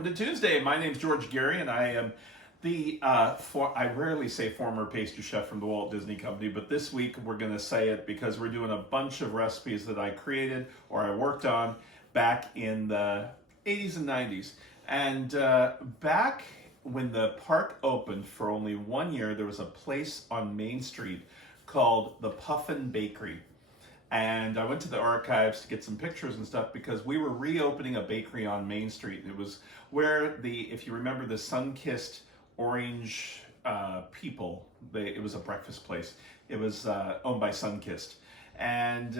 Welcome to Tuesday. My name's George Gary, and I am I rarely say former pastry chef from the Walt Disney Company, but this week we're going to say it because we're doing a bunch of recipes that I created or I worked on back in the 80s and 90s. And back when the park opened for only 1 year, there was a place on Main Street called the Puffin Bakery. And I went to the archives to get some pictures and stuff because we were reopening a bakery on Main Street. It was where if you remember the sun-kissed orange people, it was a breakfast place. It was owned by Sunkist. And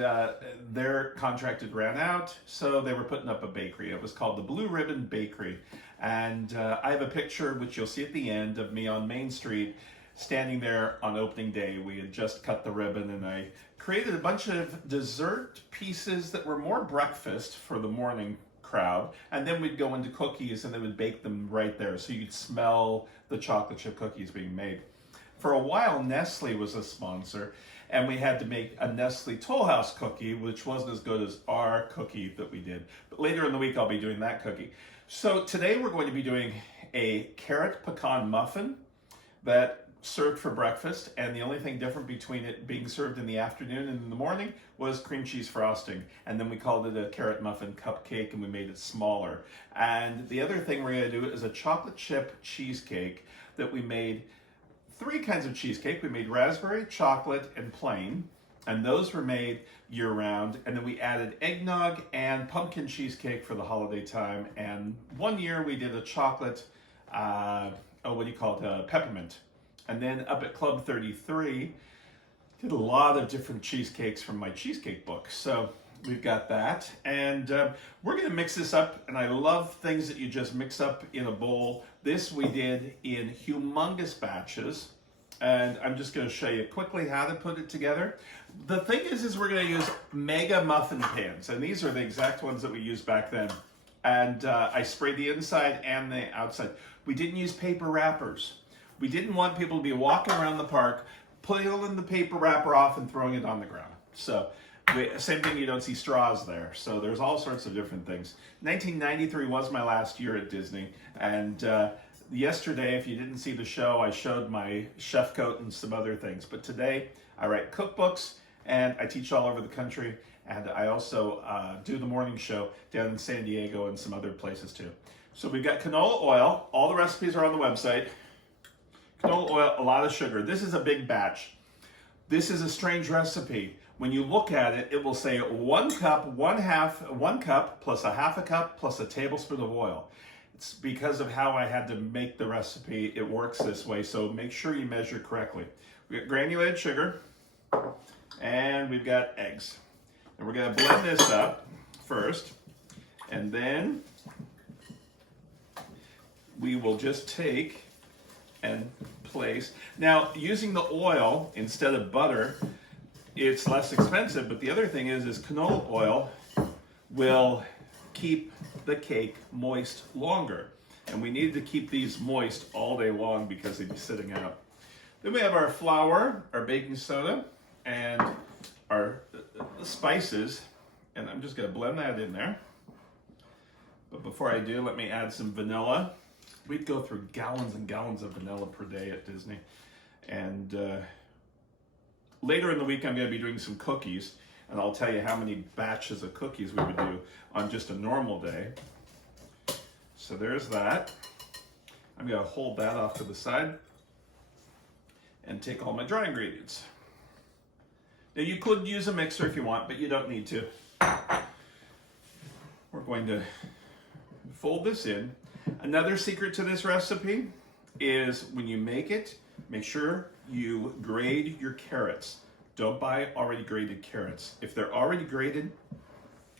their contract had ran out, so they were putting up a bakery. It was called the Blue Ribbon Bakery. And I have a picture, which you'll see at the end, of me on Main Street standing there on opening day. We had just cut the ribbon, and I created a bunch of dessert pieces that were more breakfast for the morning crowd, and then we'd go into cookies and they would bake them right there so you could smell the chocolate chip cookies being made. For a while, Nestle was a sponsor, and we had to make a Nestle Toll House cookie, which wasn't as good as our cookie that we did. But later in the week, I'll be doing that cookie. So today we're going to be doing a carrot pecan muffin that served for breakfast, and the only thing different between it being served in the afternoon and in the morning was cream cheese frosting. And then we called it a carrot muffin cupcake, and we made it smaller. And the other thing we're going to do is a chocolate chip cheesecake that we made. Three kinds of cheesecake. We made raspberry, chocolate, and plain, and those were made year-round. And then we added eggnog and pumpkin cheesecake for the holiday time. And 1 year we did a chocolate, peppermint. And then up at Club 33, did a lot of different cheesecakes from my cheesecake book. So we've got that. And we're going to mix this up. And I love things that you just mix up in a bowl. This we did in humongous batches. And I'm just going to show you quickly how to put it together. The thing is we're going to use mega muffin pans. And these are the exact ones that we used back then. And I sprayed the inside and the outside. We didn't use paper wrappers. We didn't want people to be walking around the park, pulling the paper wrapper off and throwing it on the ground. So, same thing, you don't see straws there. So there's all sorts of different things. 1993 was my last year at Disney. And yesterday, if you didn't see the show, I showed my chef coat and some other things. But today, I write cookbooks and I teach all over the country. And I also do the morning show down in San Diego and some other places too. So we've got canola oil. All the recipes are on the website. Canola oil, a lot of sugar. This is a big batch. This is a strange recipe. When you look at it, it will say 1 cup, 1 cup plus a half a cup plus a tablespoon of oil. It's because of how I had to make the recipe. It works this way, so make sure you measure correctly. We've got granulated sugar, and we've got eggs. And we're gonna blend this up first, and then we will just take and place. Now, using the oil instead of butter, it's less expensive, but the other thing is canola oil will keep the cake moist longer. And we need to keep these moist all day long because they'd be sitting out. Then we have our flour, our baking soda, and our spices. And I'm just gonna blend that in there. But before I do, let me add some vanilla. We'd go through gallons and gallons of vanilla per day at Disney. And later in the week, I'm going to be doing some cookies. And I'll tell you how many batches of cookies we would do on just a normal day. So there's that. I'm going to hold that off to the side and take all my dry ingredients. Now, you could use a mixer if you want, but you don't need to. We're going to fold this in. Another secret to this recipe is when you make it, make sure you grade your carrots. Don't buy already grated carrots. If they're already grated,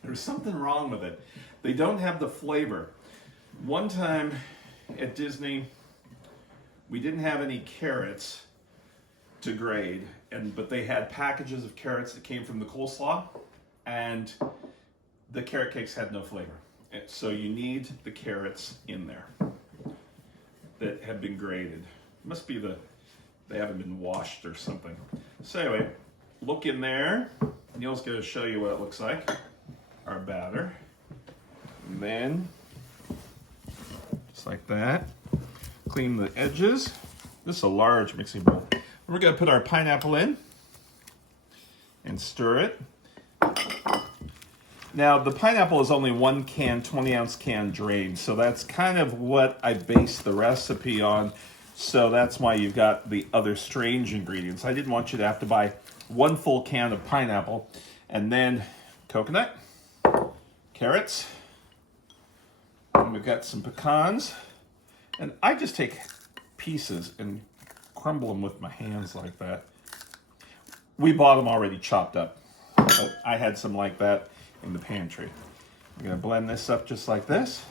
there's something wrong with it. They don't have the flavor. One time at Disney, we didn't have any carrots to grade, but they had packages of carrots that came from the coleslaw, and the carrot cakes had no flavor. So you need the carrots in there that have been grated. Must be they haven't been washed or something. So anyway, look in there. Neil's going to show you what it looks like. Our batter. And then just like that. Clean the edges. This is a large mixing bowl. We're gonna put our pineapple in and stir it. Now the pineapple is only 1 can, 20-ounce can drained, so that's kind of what I based the recipe on. So that's why you've got the other strange ingredients. I didn't want you to have to buy 1 full can of pineapple, and then coconut, carrots, and we've got some pecans. And I just take pieces and crumble them with my hands like that. We bought them already chopped up, but I had some like that in the pantry. I'm gonna blend this up just like this,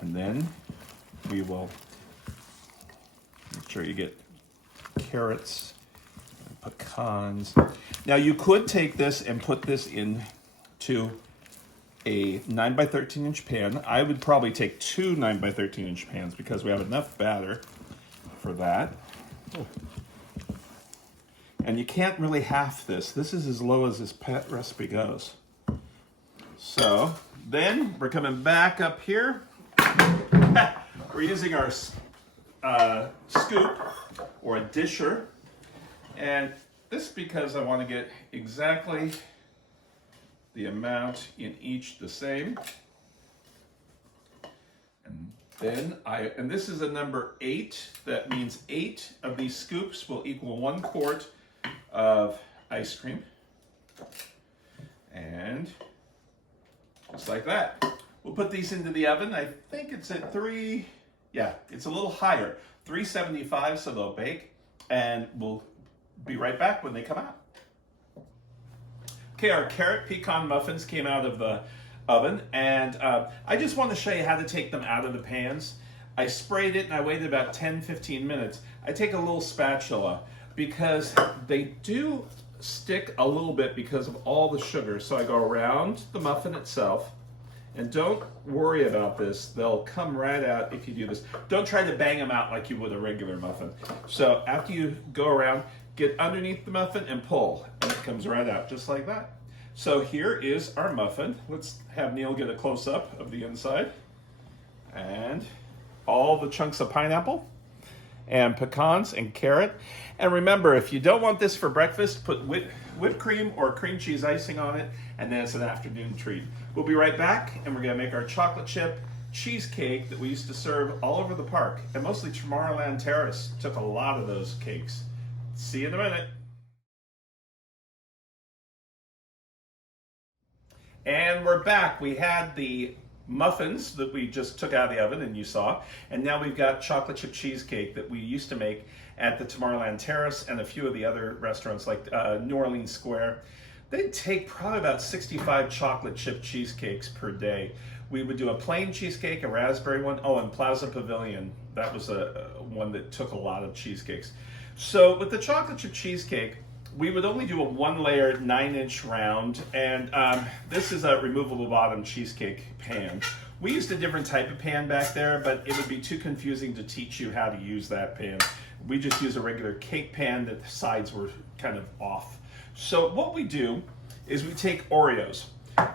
and then we will make sure you get carrots and pecans. Now you could take this and put this into a 9 by 13 inch pan. I would probably take 2 9 by 13 inch pans because we have enough batter for that. And you can't really half this. This is as low as this recipe goes. So then we're coming back up here. We're using our scoop or a disher. And this because I want to get exactly the amount in each the same. And then and this is a number 8. That means 8 of these scoops will equal 1 quart of ice cream. And just like that. We'll put these into the oven. I think it's at it's a little higher, 375, so they'll bake. And we'll be right back when they come out. Okay, our carrot pecan muffins came out of the oven, and I just want to show you how to take them out of the pans. I sprayed it and I waited about 10-15 minutes. I take a little spatula because they do stick a little bit because of all the sugar. So I go around the muffin itself, and don't worry about this. They'll come right out if you do this. Don't try to bang them out like you would a regular muffin. So after you go around, get underneath the muffin and pull, and it comes right out just like that. So here is our muffin. Let's have Neil get a close-up of the inside. And all the chunks of pineapple and pecans and carrot. And remember, if you don't want this for breakfast, put whipped cream or cream cheese icing on it, and then it's an afternoon treat. We'll be right back, and we're gonna make our chocolate chip cheesecake that we used to serve all over the park. And mostly Tomorrowland Terrace took a lot of those cakes. See you in a minute. And we're back. We had the muffins that we just took out of the oven and you saw, and now we've got chocolate chip cheesecake that we used to make at the Tomorrowland Terrace and a few of the other restaurants like New Orleans Square. They take probably about 65 chocolate chip cheesecakes per day. We would do a plain cheesecake, a raspberry one. Oh, and Plaza Pavilion, that was a one that took a lot of cheesecakes. So with the chocolate chip cheesecake, we would only do a 1-layer 9-inch round, and this is a removable bottom cheesecake pan. We used a different type of pan back there, but it would be too confusing to teach you how to use that pan. We just use a regular cake pan that the sides were kind of off. So what we do is we take Oreos,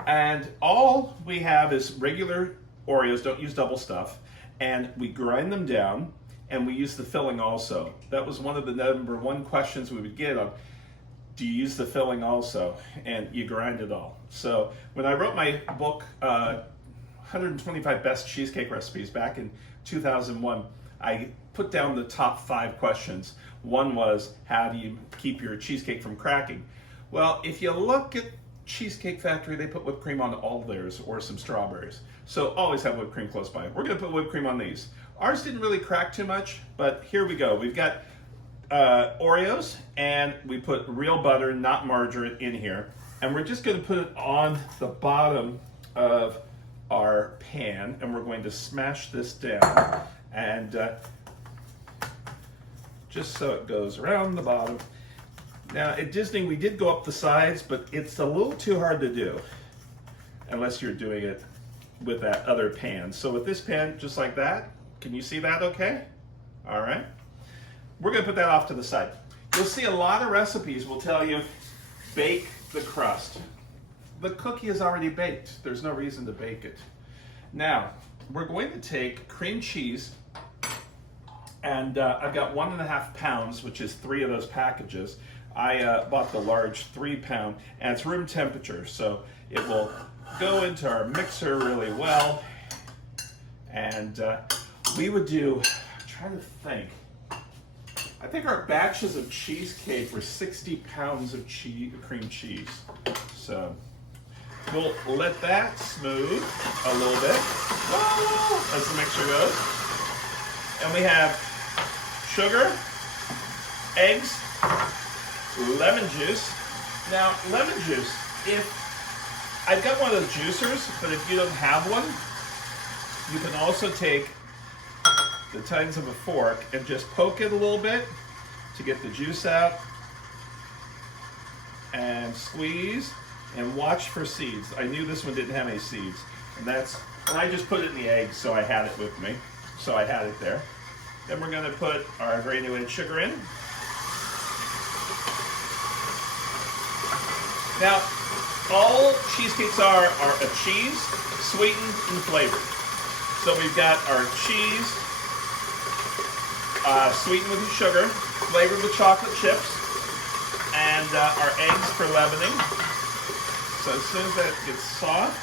and all we have is regular Oreos, don't use double stuff, and we grind them down, and we use the filling also. That was one of the number 1 questions we would get on, do you use the filling also? And you grind it all. So when I wrote my book, 125 Best Cheesecake Recipes back in 2001, I put down the top 5 questions. One was, how do you keep your cheesecake from cracking? Well, if you look at Cheesecake Factory, they put whipped cream on all theirs or some strawberries. So always have whipped cream close by. We're gonna put whipped cream on these. Ours didn't really crack too much, but here we go. We've got Oreos, and we put real butter, not margarine, in here. And we're just gonna put it on the bottom of our pan, and we're going to smash this down. And just so it goes around the bottom. Now at Disney, we did go up the sides, but it's a little too hard to do unless you're doing it with that other pan. So with this pan, just like that, can you see that okay? All right. We're gonna put that off to the side. You'll see a lot of recipes will tell you, bake the crust. The cookie is already baked. There's no reason to bake it. Now, we're going to take cream cheese, and I've got 1.5 pounds, which is 3 of those packages. I bought the large 3-pound, and it's room temperature, so it will go into our mixer really well. And we would do, I'm trying to think, I think our batches of cheesecake were 60 pounds of cream cheese. So we'll let that smooth a little bit as the mixture goes. And we have sugar, eggs, lemon juice. Now, lemon juice, if I've got one of those juicers, but if you don't have one, you can also take the tines of a fork and just poke it a little bit to get the juice out, and squeeze and watch for seeds. I knew this one didn't have any seeds, and I just put it in the egg, so I had it with me, so I had it there. Then we're going to put our granulated sugar in. Now, all cheesecakes are a cheese, sweetened and flavored. So we've got our cheese, sweetened with sugar, flavored with chocolate chips, and our eggs for leavening. So as soon as that gets soft,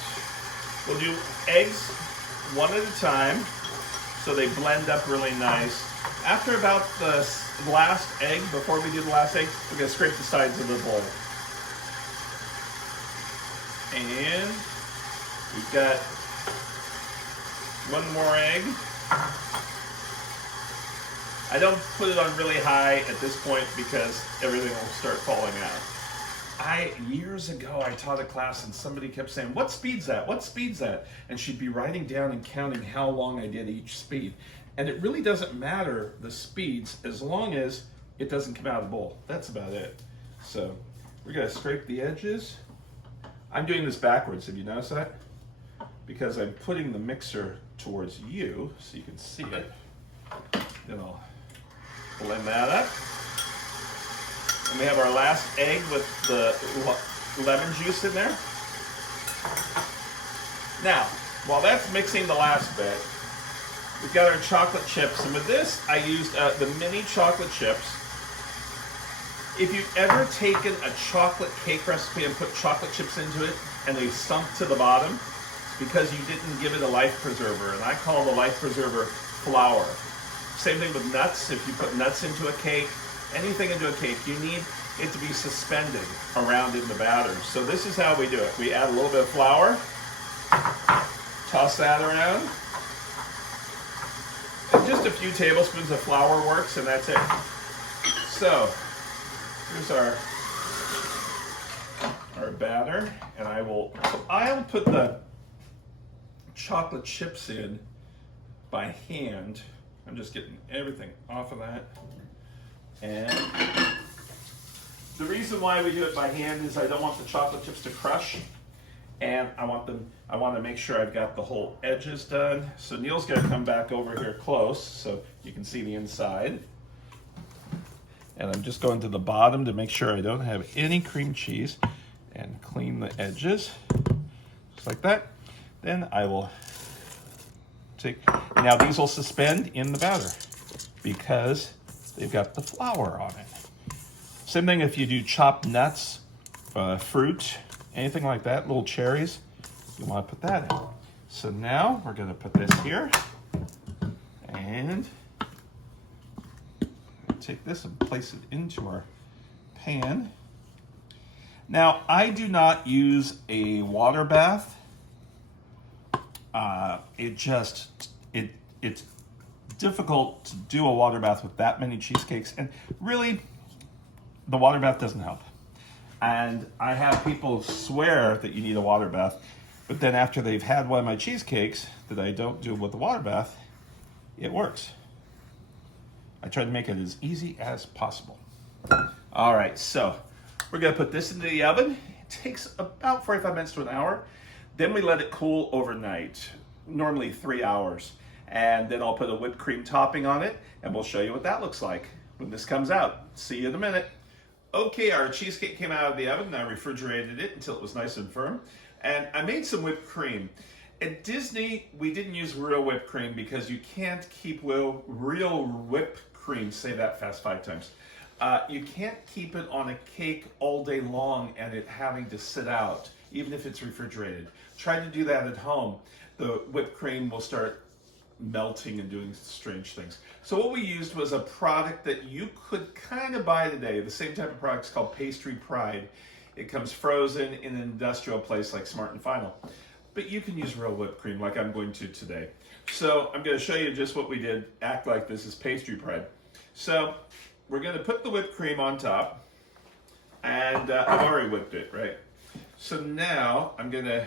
we'll do eggs one at a time so they blend up really nice. After about the last egg, before we do the last egg, we're going to scrape the sides of the bowl. And we've got one more egg. I don't put it on really high at this point because everything will start falling out. Years ago, I taught a class and somebody kept saying, "What speed's that? What speed's that?" And she'd be writing down and counting how long I did each speed. And it really doesn't matter the speeds as long as it doesn't come out of the bowl. That's about it. So we're gonna scrape the edges. I'm doing this backwards, have you noticed that? Because I'm putting the mixer towards you so you can see it. Then I'll blend that up. And we have our last egg with the lemon juice in there. Now, while that's mixing the last bit, we've got our chocolate chips. And with this, I used the mini chocolate chips. If you've ever taken a chocolate cake recipe and put chocolate chips into it and they sunk to the bottom, it's because you didn't give it a life preserver. And I call the life preserver flour. Same thing with nuts. If you put nuts into a cake, anything into a cake, you need it to be suspended around in the batter. So this is how we do it. We add a little bit of flour, toss that around, and just a few tablespoons of flour works, and that's it. So here's our batter, and I'll put the chocolate chips in by hand. I'm just getting everything off of that. And the reason why we do it by hand is I don't want the chocolate chips to crush, and I want to make sure I've got the whole edges done. So Neil's gonna come back over here close so you can see the inside. And I'm just going to the bottom to make sure I don't have any cream cheese and clean the edges, just like that. Then I will now these will suspend in the batter because they've got the flour on it. Same thing if you do chopped nuts, fruit, anything like that, little cherries, you want to put that in. So now we're going to put this here and take this and place it into our pan. Now, I do not use a water bath. It's difficult to do a water bath with that many cheesecakes, and really, the water bath doesn't help. And I have people swear that you need a water bath, but then after they've had one of my cheesecakes that I don't do with the water bath, it works. I try to make it as easy as possible. All right, so we're gonna put this into the oven. It takes about 45 minutes to an hour. Then we let it cool overnight, normally 3 hours. And then I'll put a whipped cream topping on it, and we'll show you what that looks like when this comes out. See you in a minute. Okay, our cheesecake came out of the oven, and I refrigerated it until it was nice and firm. And I made some whipped cream. At Disney, we didn't use real whipped cream because you can't keep real whipped cream, say that fast 5 times. You can't keep it on a cake all day long and it having to sit out, even if it's refrigerated. Try to do that at home. The whipped cream will start melting and doing strange things. So what we used was a product that you could kind of buy today. The same type of product is called Pastry Pride. It comes frozen in an industrial place like Smart and Final. But you can use real whipped cream like I'm going to today. So I'm going to show you just what we did. Act like this is Pastry Pride. So we're going to put the whipped cream on top. And I've already whipped it, right? So now I'm going to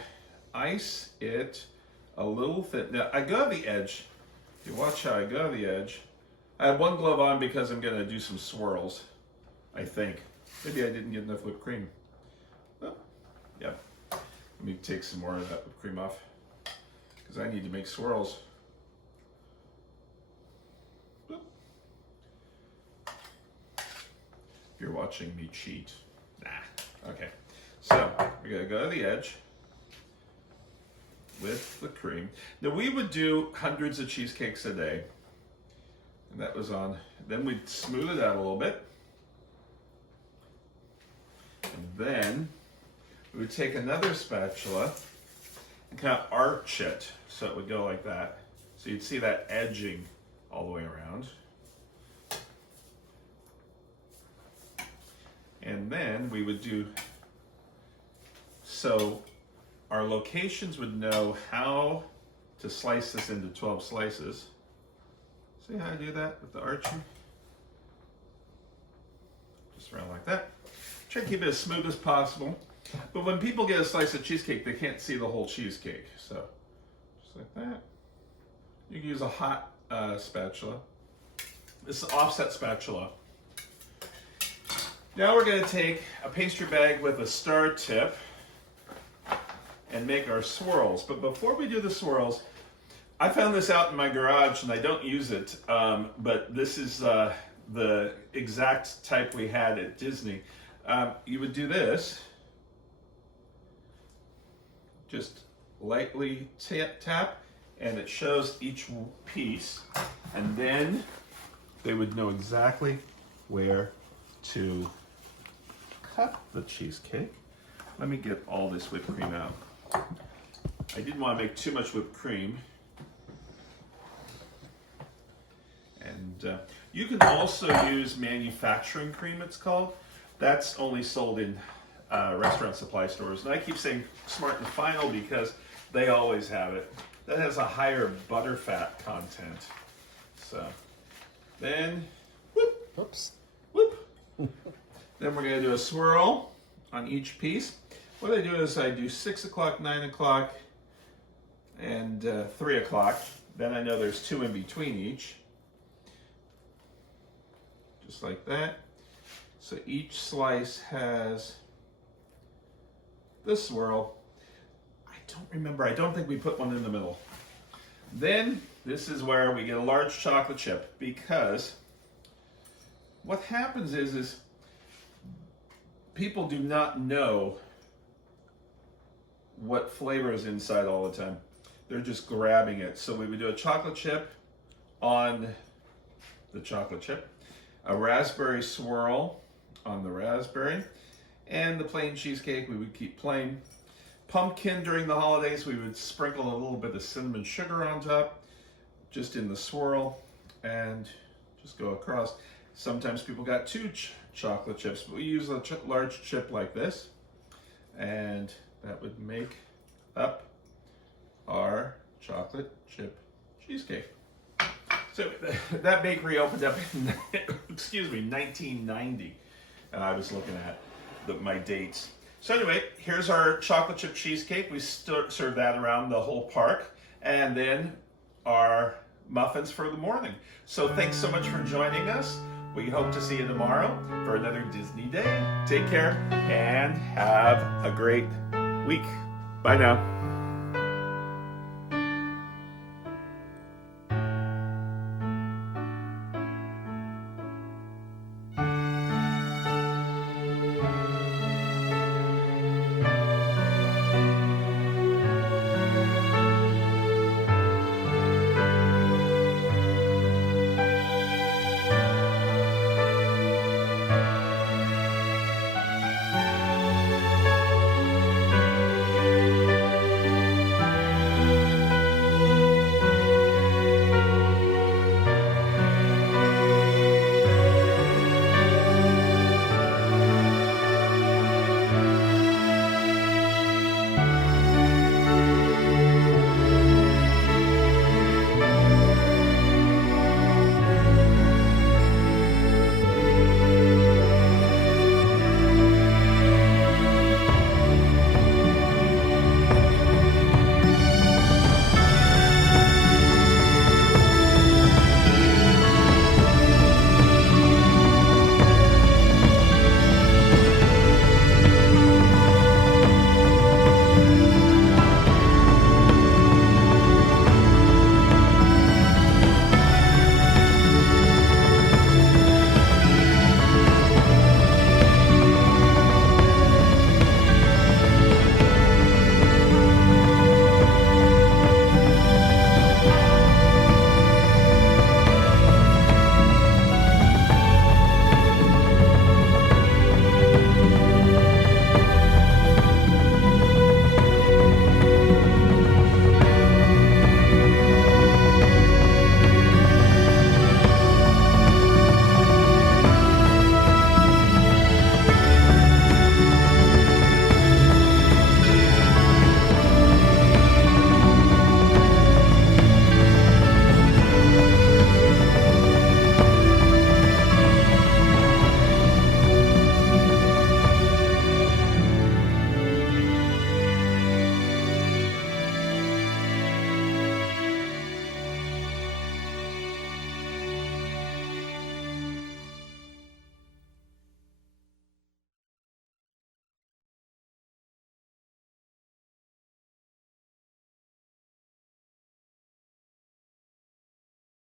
ice it a little thin. Now I go to the edge. You watch how I go to the edge. I have one glove on because I'm going to do some swirls, I think. Maybe I didn't get enough whipped cream. Oh, yeah. Let me take some more of that whipped cream off because I need to make swirls. If you're watching me cheat. Nah. Okay. So we're going to go to the edge with the cream. Now we would do hundreds of cheesecakes a day. And that was on. Then we'd smooth it out a little bit. And then we would take another spatula and kind of arch it so it would go like that. So you'd see that edging all the way around. And then we would do, so our locations would know how to slice this into 12 slices. See how I do that with the arching? Just around like that. Try to keep it as smooth as possible. But when people get a slice of cheesecake, they can't see the whole cheesecake. So, just like that. You can use a hot spatula. This is an offset spatula. Now we're going to take a pastry bag with a star tip and make our swirls. But before we do the swirls, I found this out in my garage and I don't use it, but this is the exact type we had at Disney. You would do this, just lightly tap, and it shows each piece, and then they would know exactly where to cut the cheesecake. Let me get all this whipped cream out. I didn't want to make too much whipped cream. And you can also use manufacturing cream, it's called. That's only sold in restaurant supply stores. And I keep saying Smart and Final because they always have it. That has a higher butterfat content. So then, whoop, Oops. whoop. Then we're going to do a swirl on each piece. What I do is I do 6 o'clock, 9 o'clock, and 3 o'clock. Then I know there's 2 in between each. Just like that. So each slice has the swirl. I don't remember. I don't think we put one in the middle. Then this is where we get a large chocolate chip, because what happens is people do not know what flavor is inside all the time. They're just grabbing it. So we would do a chocolate chip on the chocolate chip, a raspberry swirl on the raspberry, and the plain cheesecake we would keep plain. Pumpkin during the holidays, we would sprinkle a little bit of cinnamon sugar on top, just in the swirl, and just go across. Sometimes people got 2 chocolate chips, but we use a large chip like this, and that would make up our chocolate chip cheesecake. So that bakery opened up in, excuse me, 1990, and I was looking at my dates. So anyway, here's our chocolate chip cheesecake. We serve that around the whole park, and then our muffins for the morning. So thanks so much for joining us. We hope to see you tomorrow for another Disney day. Take care and have a great week. Bye now.